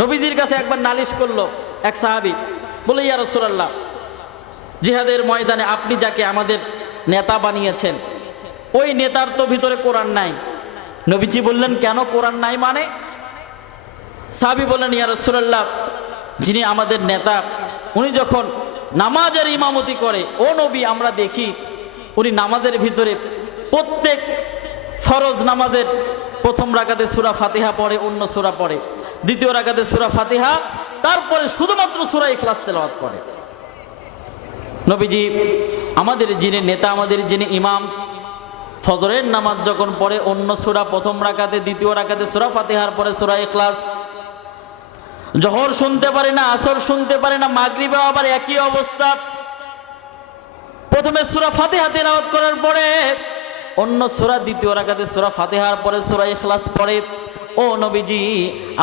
নবীজির কাছে একবার নালিশ করল এক সাহাবি, বলে, ইয়া রসুলাল্লাহ, জিহাদের ময়দানে আপনি যাকে আমাদের নেতা বানিয়েছেন, ওই নেতার তো ভিতরে কোরআন নাই। নবীজি বললেন, কেন কোরআন নাই মানে? সাহাবি বললেন, ইয়া রসুলাল্লাহ, যিনি আমাদের নেতা, উনি যখন নামাজের ইমামতি করে, ও নবী, আমরা দেখি উনি নামাজের ভিতরে প্রত্যেক ফরজ নামাজের প্রথম রাগাতে সুরা ফাতিহা পড়ে, অন্য সুরা পড়ে। দ্বিতীয় রাগাতে সুরা ফাতিহা, তারপরে শুধুমাত্র সুরা ইখলাস তেলাওয়াত করে। নবীজি, আমাদের যিনি নেতা, আমাদের যিনি ইমাম, ফজরের নামাজ যখন পড়ে, অন্য সুরা প্রথম রাকাতে, দ্বিতীয় রাকাতে সুরা ফাতিহার পরে সুরা ইখলাস। জহর শুনতে পারে না, আসর শুনতে পারে না মাগরিবে আবার একই অবস্থা। প্রথমে সুরা ফাতিহা তেলাওয়াত করার পরে, অন্য সুরা দ্বিতীয় রাকাতে সুরা ফাতিহার পরে সুরা ইখলাস পড়ে। ও নবীজি,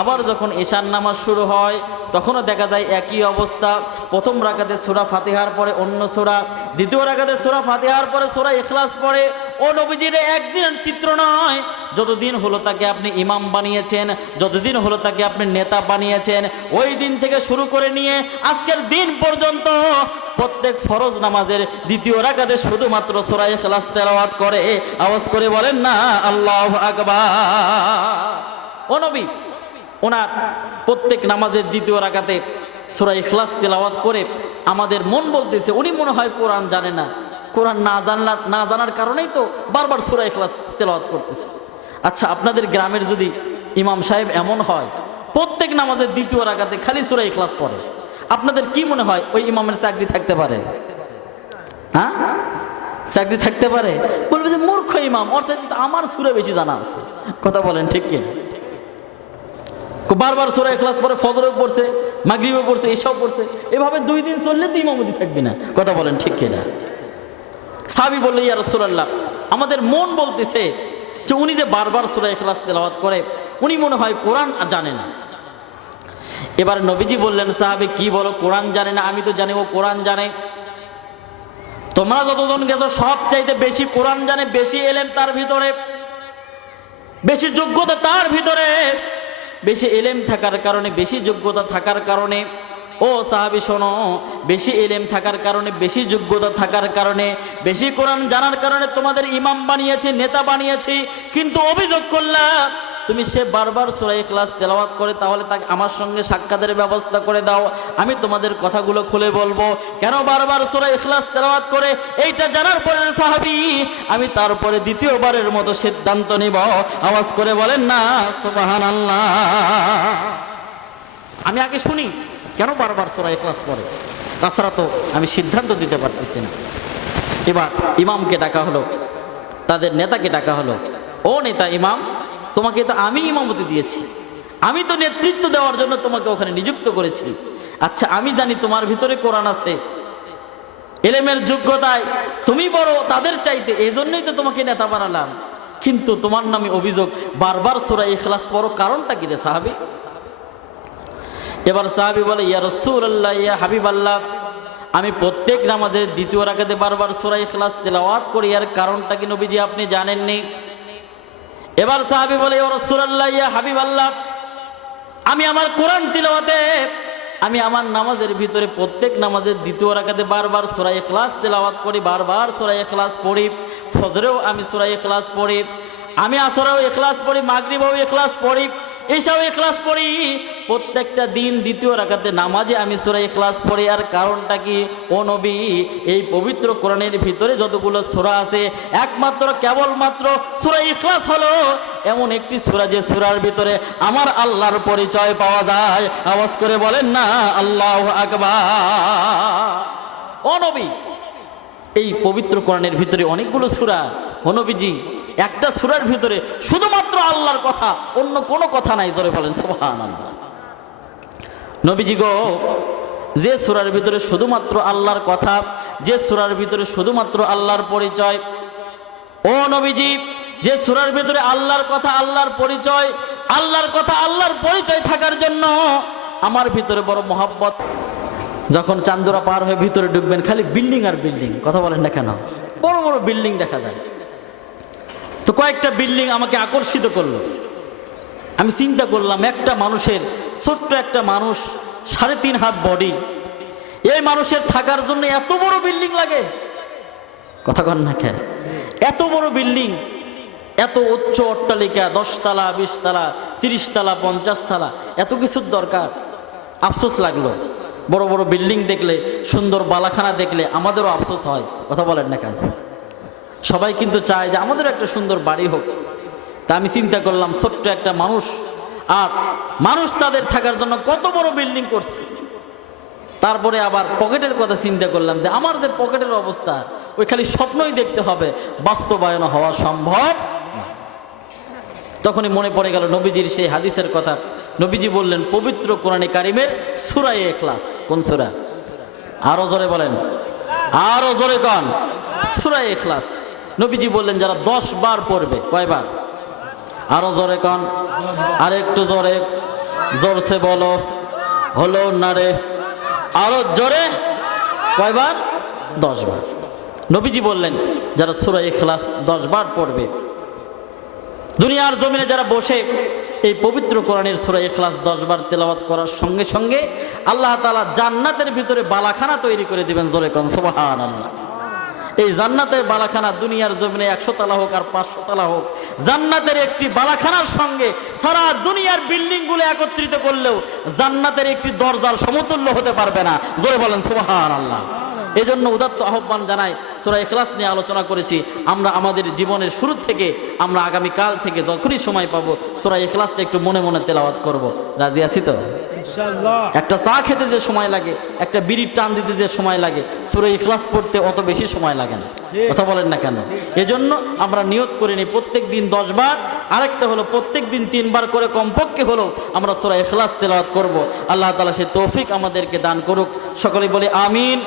আবার যখন ঈশান নামাজ শুরু হয়, তখনও দেখা যায় একই অবস্থা। প্রথম রাকাতে সুরা ফাতিহার পরে অন্য সুরা, দ্বিতীয় রাকাতে সুরা ফাতিহার পরে সুরা ইখলাস পড়ে। ও নবীজির একদিন চিত্র নয়, যতদিন হলো তাকে আপনি ইমাম বানিয়েছেন, যতদিন হলো তাকে আপনি নেতা বানিয়েছেন, ওই দিন থেকে শুরু করে নিয়ে আজকের দিন পর্যন্ত প্রত্যেক ফরজ নামাজের দ্বিতীয় রাকাতে শুধুমাত্র সোরা ইখলাস তেলাওয়াত করে। আওয়াজ করে বলেন, না, আল্লাহ আকবার। ও নবী, ওনার প্রত্যেক নামাজের দ্বিতীয় রাকাতে সোরা ইখলাস তেলাওয়াত করে আমাদের মন বলতেছে, উনি মনে হয় কোরআন জানে না। কোরআন না জানলার না জানার কারণেই তো বারবার সোরা ইখলাস তেলাওয়াত করতেছে। আচ্ছা আপনাদের গ্রামের যদি ইমাম সাহেব এমন হয়, প্রত্যেক নামাজের দ্বিতীয় রাকাতে খালি সোরা ইখলাস পড়ে, আপনাদের কি মনে হয় ওই ইমামের চাকরি থাকতে পারে? হ্যাঁ? চাকরি থাকতে পারে? বলবে যে মূর্খ ইমাম তো আমার সুরে বেশি জানা আছে। কথা বলেন ঠিক কিনা? বারবার সুরা এখলাস পরে ফজরে পড়ছে মাগরিবে পড়ছে, এসব পড়ছে। এভাবে দুই দিন চললে তো ইমামতি থাকবি না। কথা বলেন ঠিক কিনা? সাবি বললে ইয়া রসুলাল্লাহ, আমাদের মন বলতেছে যে উনি যে বারবার সুরা এখলাস তেলাওয়াত করে, উনি মনে হয় কোরআন জানে না। এবার নবীজি বললেন, সাহাবি, কি বলো, কোরআন জানে না? আমি তো জানি, ও কোরআন জানে। তোমরা যতজন গেছো, সব চাইতে বেশি কোরআন জানে, বেশি এলেম তার ভিতরে, বেশি যোগ্যতা তার ভিতরে। বেশি এলেম থাকার কারণে, বেশি যোগ্যতা থাকার কারণে, ও সাহাবি শোনো, বেশি এলেম থাকার কারণে, বেশি যোগ্যতা থাকার কারণে, বেশি কোরআন জানার কারণে তোমাদের ইমাম বানিয়েছে, নেতা বানিয়েছে, কিন্তু অভিযোগ করলাম তুমি সে বারবার সুরাই ক্লাস তেলাওয়াত করে, তাহলে তাকে আমার সঙ্গে সাক্ষাতের ব্যবস্থা করে দাও। আমি তোমাদের কথাগুলো খুলে বলব। কেন বারবার সুরাই ক্লাস তেলাওয়াত করে? এইটা জানার পরে সাহাবি, আমি তারপরে দ্বিতীয়বারের মতো সিদ্ধান্ত নিব। আওয়াজ করে বলেন, না সুবাহান আমি আগে শুনি, কেন বারবার সুরাই ক্লাস করে তাছাড়া তো আমি সিদ্ধান্ত দিতে পারতেছি না। এবার ইমামকে ডাকা হলো, তাদের নেতাকে ডাকা হলো। ও নেতা ইমাম তোমাকে তো আমি ইমামতি দিয়েছি। আমি তো নেতৃত্ব দেওয়ার জন্য তোমাকে ওখানে নিযুক্ত করেছি। আচ্ছা আমি জানি তোমার ভিতরে কোরআন আছে। এলেমের যোগ্যতায় তুমি বড়, তাদের চাইতে এই জন্যই তো তোমাকে নেতা বানালাম। কিন্তু তোমার নামে অভিযোগ, বারবার সোরা ইখলাস পড়ো, কারণটা কি রে সাহাবি? এবার সাহাবি বলে, ইয়া রসুল আল্লাহ ইয়া হাবিব আল্লাহ আমি প্রত্যেক নামাজের দ্বিতীয় রাখাতে বারবার সোরা ইখলাস তেলাওয়াত করি আর কারণটা কি নবীজি আপনি জানেননি? এবার সাহাবি বলে, ও রসুল্লাহ ইয়া হাবিব আল্লাহ আমি আমার কোরআন তিলাওয়াতে, আমি আমার নামাজের ভিতরে প্রত্যেক নামাজের দ্বিতীয় রাখাতে বারবার সোরাই এখলাস তেলাওয়াত করি, বারবার সোরাই এখলাস পড়ি, ফজরেও আমি সোরাই এখলাস পড়ি, আমি আসরেও এখলাস পড়ি, মাগরিবেও এখলাস পড়ি এসাও এখলাস পড়ি প্রত্যেকটা দিন দ্বিতীয় রাখাতে নামাজে আমি সুরা ইখলাস পড়ি, আর কারণটা কি? ও নবী, এই পবিত্র কোরআনের ভিতরে যতগুলো সুরা আছে, একমাত্র, কেবলমাত্র সুরা ইখলাস হলো এমন একটি সুরা যে সুরার ভিতরে আমার আল্লাহর পরিচয় পাওয়া যায়। আওয়াজ করে বলেন না, আল্লাহ আকবার। ও নবী, এই পবিত্র কোরআনের ভিতরে অনেকগুলো সুরা। ও নবীজি, একটা সুরার ভিতরে শুধুমাত্র আল্লাহর কথা, অন্য কোনো কথা নাই, জোরে বলেন সোহান আল্লাহ নবীজি গো, যে সুরার ভিতরে শুধুমাত্র আল্লাহর কথা, যে সুরার ভিতরে শুধুমাত্র আল্লাহর পরিচয়, ও নবীজি, যে সুরার ভিতরে আল্লাহর কথা, আল্লাহর পরিচয়, আল্লাহর কথা, আল্লাহর পরিচয় থাকার জন্য আমার ভিতরে বড় মহাব্বত। যখন চান্দুরা পার হয়ে ভিতরে ঢুকবেন, খালি বিল্ডিং আর বিল্ডিং, কথা বলেন না কেন? বড় বড় বিল্ডিং দেখা যায়। তো কয়েকটা বিল্ডিং আমাকে আকর্ষিত করল। আমি চিন্তা করলাম, একটা মানুষের ছোট্ট একটা মানুষ, সাড়ে তিন হাত বডি এই মানুষের থাকার জন্য এত বড় বিল্ডিং লাগে। কথা কন না খেয়ে এত বড় বিল্ডিং এত উচ্চ অট্টালিকা, দশতলা, বিশতলা, তিরিশতলা, পঞ্চাশতলা, এত কিছুর দরকার। আফসোস লাগল। বড় বড় বিল্ডিং দেখলে, সুন্দর বালাখানা দেখলে আমাদেরও আফসোস হয়। কথা বলেন না কেন? সবাই কিন্তু চায় যে আমাদেরও একটা সুন্দর বাড়ি হোক। তা আমি চিন্তা করলাম, ছোট্ট একটা মানুষ আর মানুষ তাদের থাকার জন্য কত বড় বিল্ডিং করছে। তারপরে আবার পকেটের কথা চিন্তা করলাম যে আমার যে পকেটের অবস্থা, ওই খালি স্বপ্নই দেখতে হবে, বাস্তবায়ন হওয়া সম্ভব তখনই মনে পড়ে গেল নবীজির সেই হাদিসের কথা। নবীজি বললেন, পবিত্র কোরআনে কারিমের সুরাই এখলাস কোন সুরা? আরও জোরে বলেন। আরও জোরে কন। সুরাই এখলাস নবীজি বললেন, যারা দশ বার পড়বে, কয়বার? আরও জোরে কন। আর একটু জোরে। জোরসে বলো। হলো না রে? আরও জোরে? কয়বার? দশ বার নবীজি বললেন, যারা সুরা ইখলাস দশ বার পড়বে, দুনিয়ার জমিনে যারা বসে এই পবিত্র কোরআনের সুরা ইখলাস দশ বার তেলাওয়াত করার সঙ্গে সঙ্গে আল্লাহ তাআলা জান্নাতের ভিতরে বালাখানা তৈরি করে দিবেন, জোরে কন। সুবহান আল্লাহ এই জান্নাতের বালাখানা দুনিয়ার জমিনে একশো তালা হোক আর পাঁচশো তালা হোক, জান্নাতের একটি বালাখানার সঙ্গে সারা দুনিয়ার বিল্ডিংগুলো একত্রিত করলেও জান্নাতের একটি দরজার সমতুল্য হতে পারবে না। জোরে বলেন সুবাহ আল্লাহ এই জন্য উদাত্ত আহ্বান জানাই সুরা ইখলাস নিয়ে আলোচনা করেছি। আমরা আমাদের জীবনের শুরু থেকে আমরা আগামী কাল থেকে যখনই সময় পাবো সুরা ইখলাসটা একটু মনে মনে তেলাওয়াত করব। রাজি আছি তো? একটা চা খেতে যে সময় লাগে একটা বিড়ির টান দিতে যে সময় লাগে সুরে ইখলাস পড়তে অত বেশি সময় লাগে না। কথা বলেন না কেন? এজন্য আমরা নিয়ত করে নিই প্রত্যেক দিন দশ বার আরেকটা হলো প্রত্যেক দিন তিনবার করে কমপক্ষে হলো আমরা সুরা এখলাস তেলাওয়াত করব। আল্লাহ তালা সে তৌফিক আমাদেরকে দান করুক। সকলে বলে আমিন।